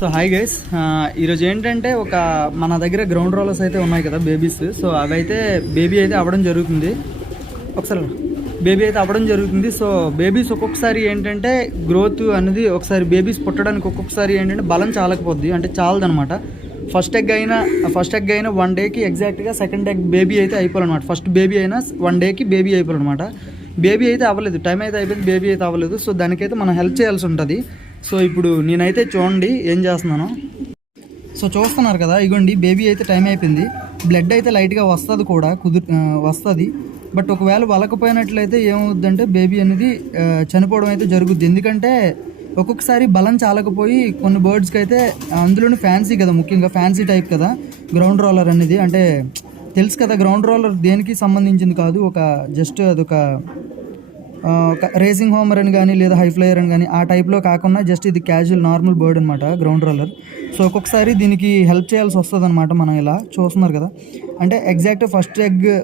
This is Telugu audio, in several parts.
సో హాయ్ గైస్, ఈరోజు ఏంటంటే మన దగ్గర గ్రౌండ్ రోలర్స్ అయితే ఉన్నాయి కదా బేబీస్. సో అవైతే బేబీ అయితే అవ్వడం జరుగుతుంది. ఒకసారి బేబీ అయితే అవ్వడం జరుగుతుంది. సో బేబీస్ ఒక్కొక్కసారి ఏంటంటే గ్రోత్ అనేది ఒకసారి బేబీస్ పుట్టడానికి ఒక్కొక్కసారి ఏంటంటే బలం చాలకపోద్ది, అంటే చాలదనమాట. ఫస్ట్ ఎగ్ అయినా 1 డేకి ఎగ్జాక్ట్గా సెకండ్ ఎగ్ బేబీ అయితే అయిపోవాలన్నమాట. ఫస్ట్ బేబీ అయినా 1 డేకి బేబీ అయిపోవాలన్నమాట. బేబీ అయితే అవ్వలేదు, టైం అయితే అయిపోయింది, బేబీ అయితే అవ్వలేదు. సో దానికైతే మనం హెల్ప్ చేయాల్సి ఉంటుంది. సో ఇప్పుడు నేనైతే చూడండి ఏం చేస్తున్నాను. సో చూస్తున్నారు కదా, ఇగోండి బేబీ అయితే టైం అయిపోయింది. బ్లడ్ అయితే లైట్గా వస్తుంది కూడా, వస్తుంది. బట్ ఒకవేళ వలకపోయినట్లయితే ఏమవుద్దంటే బేబీ అనేది చనిపోవడం అయితే జరుగుద్ది. ఎందుకంటే ఒక్కొక్కసారి బలం చాలకపోయి కొన్ని బర్డ్స్కి అయితే, అందులోని ఫ్యాన్సీ కదా, ముఖ్యంగా ఫ్యాన్సీ టైప్ కదా గ్రౌండ్ రోలర్ అనేది. అంటే తెలుసు కదా, గ్రౌండ్ రోలర్ దేనికి సంబంధించింది కాదు, జస్ట్ అదొక రేసింగ్ హోమర్ అని కానీ లేదా హై ఫ్లైయర్ అని కానీ ఆ టైప్లో కాకుండా జస్ట్ ఇది క్యాజువల్ నార్మల్ బర్డ్ అనమాట గ్రౌండ్ రోలర్. సో ఒక్కొక్కసారి దీనికి హెల్ప్ చేయాల్సి వస్తుంది అనమాట. మనం ఇలా చూస్తున్నారు కదా, అంటే ఎగ్జాక్ట్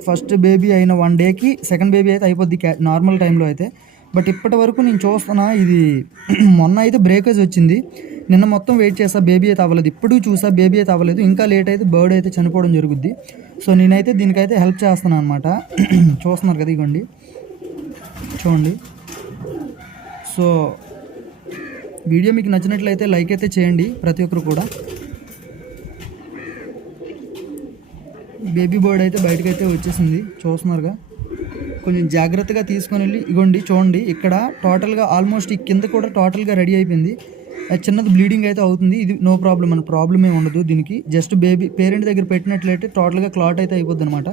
ఫస్ట్ బేబీ అయిన 1 డేకి సెకండ్ బేబీ అయితే అయిపోద్ది నార్మల్ టైంలో అయితే. బట్ ఇప్పటి వరకు నేను చూస్తున్నా, ఇది మొన్న అయితే బ్రేకేజ్ వచ్చింది. నిన్న మొత్తం వెయిట్ చేసా, బేబీ అయితే అవ్వలేదు. ఇప్పుడు చూసా బేబీ అయితే అవ్వలేదు. ఇంకా లేట్ అయితే బర్డ్ అయితే చనిపోవడం జరుగుద్ది. సో నేనైతే దీనికైతే హెల్ప్ చేస్తున్నాను అనమాట. చూస్తున్నారు కదా, ఇగోండి చూడండి. సో వీడియో మీకు నచ్చినట్లయితే లైక్ అయితే చేయండి ప్రతి ఒక్కరు కూడా. బేబీ బర్డ్ అయితే బయటకైతే వచ్చేసింది, చూస్తున్నారుగా. కొంచెం జాగ్రత్తగా తీసుకొని వెళ్ళి ఇగోండి చూడండి, ఇక్కడ టోటల్గా ఆల్మోస్ట్ ఈ కింద కూడా టోటల్గా రెడీ అయిపోయింది. చిన్నది బ్లీడింగ్ అయితే అవుతుంది. ఇది నో ప్రాబ్లం, మన ప్రాబ్లం ఏమి ఉండదు దీనికి. జస్ట్ బేబీ పేరెంట్ దగ్గర పెట్టినట్లయితే టోటల్గా క్లాట్ అయితే అయిపోద్ది అనమాట.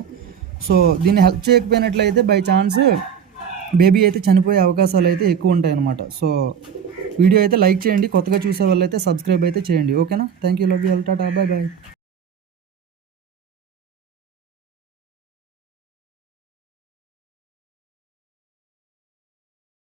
సో దీన్ని హెల్ప్ చేయకపోయినట్లయితే బై ఛాన్స్ బేబీ అయితే చనిపోయే అవకాశాలు అయితే ఎక్కువ ఉంటాయి అన్నమాట. సో వీడియో అయితే లైక్ చేయండి, కొత్తగా చూసే వాళ్ళు అయితే సబ్స్క్రైబ్ అయితే చేయండి. ఓకేనా? Thank you, love you all, tata, bye bye.